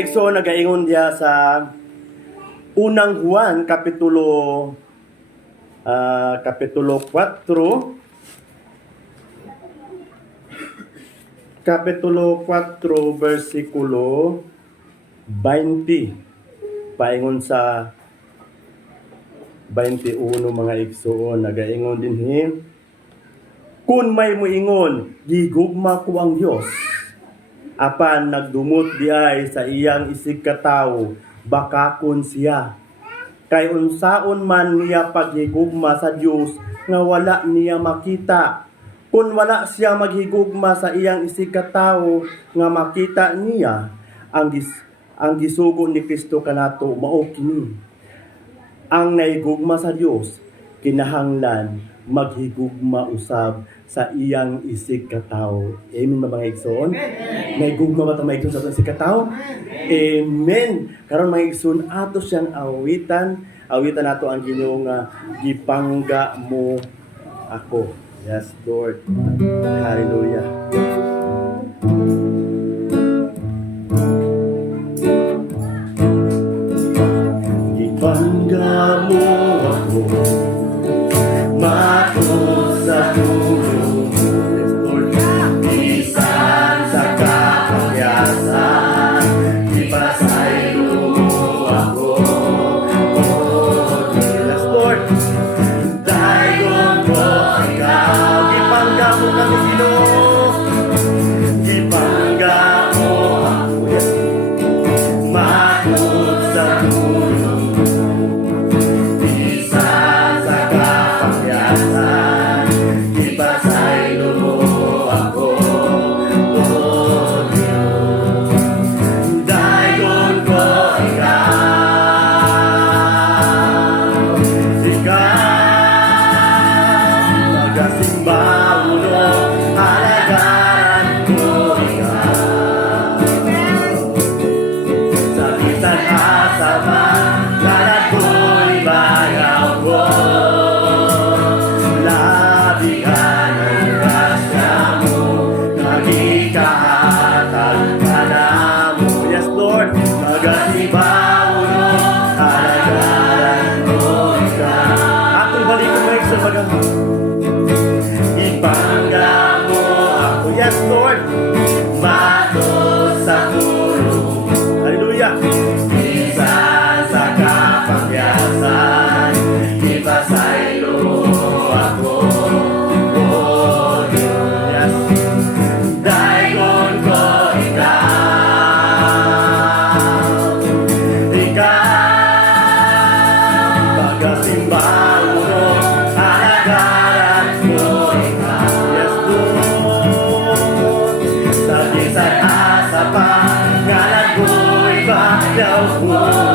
igso nagaingon diya sa unang Juan kapitulo ah, kapitulo 4 kapitulo 4 versikulo 20 paingon sa 21 mga igsoon nagaingon din hin kun may muingon gigugma ko ang Dios apan nagdumot di ay sa iyang isig katawo bakakon siya. Kay unsaon man niya paghigugma sa Dios nga wala niya makita. Kun wala siya maghigugma sa iyang isig katawo nga makita niya ang gis ang gisugo ni Kristo kanato mao kini. Ang naigugma sa Dios kinahanglan maghigugma usab sa iyang isig katawo. Amen ba mga igsoon? Naigugma ba ito mga igsoon sa isig katawo? Amen. Karon mga igsoon ato siyang awitan. Awitan nato ang Ginoo nga gipangga mo ako. Yes, Lord. Hallelujah. Gipangga mo ako Matos sa Bye. world.